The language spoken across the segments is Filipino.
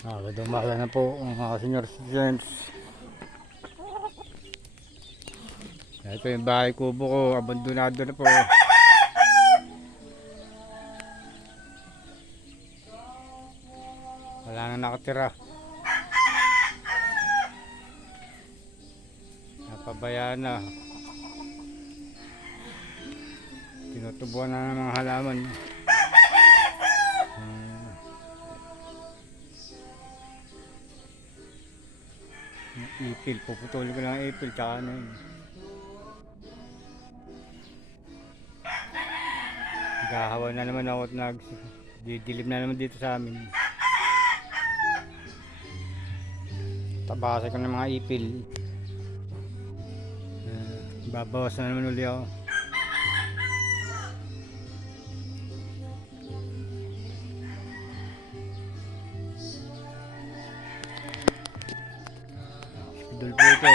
Ah, dumala na po mga senior citizens. Ito yung bahay kubo ko, abandonado na po. Wala na nakatira. Napabayaan na. Tinutubuan na ng mga halaman. Ipil, puputulin ko ang ipil, tsaka ano yun. Gahawa na naman ako at nag didilim na naman dito sa amin. Tabasa ko ng mga ipil. Uh, babawas na naman uli ako. Idol po ito.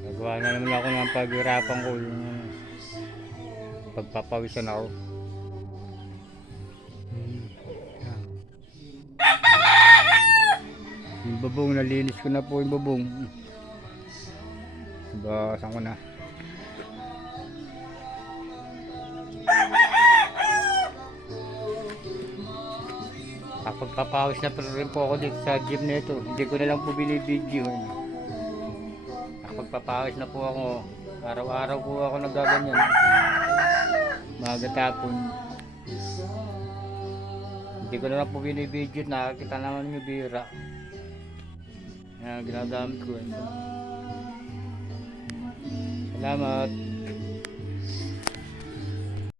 Nagawa na naman ako ng paghirapan ko yung pagpapawisan ako. Yung babong, nalinis ko na po yung babong. Basan ko na. Kapag papawis na pero rin po ako dito sa gym na ito, hindi ko na lang po binibidyo. Kapag papawis na po ako, araw-araw po ako nagaganyan. Maga tapon. Hindi ko na lang po binibidyo, nakakita naman yung bira. Yan, ginagamit ko. eh. Salamat.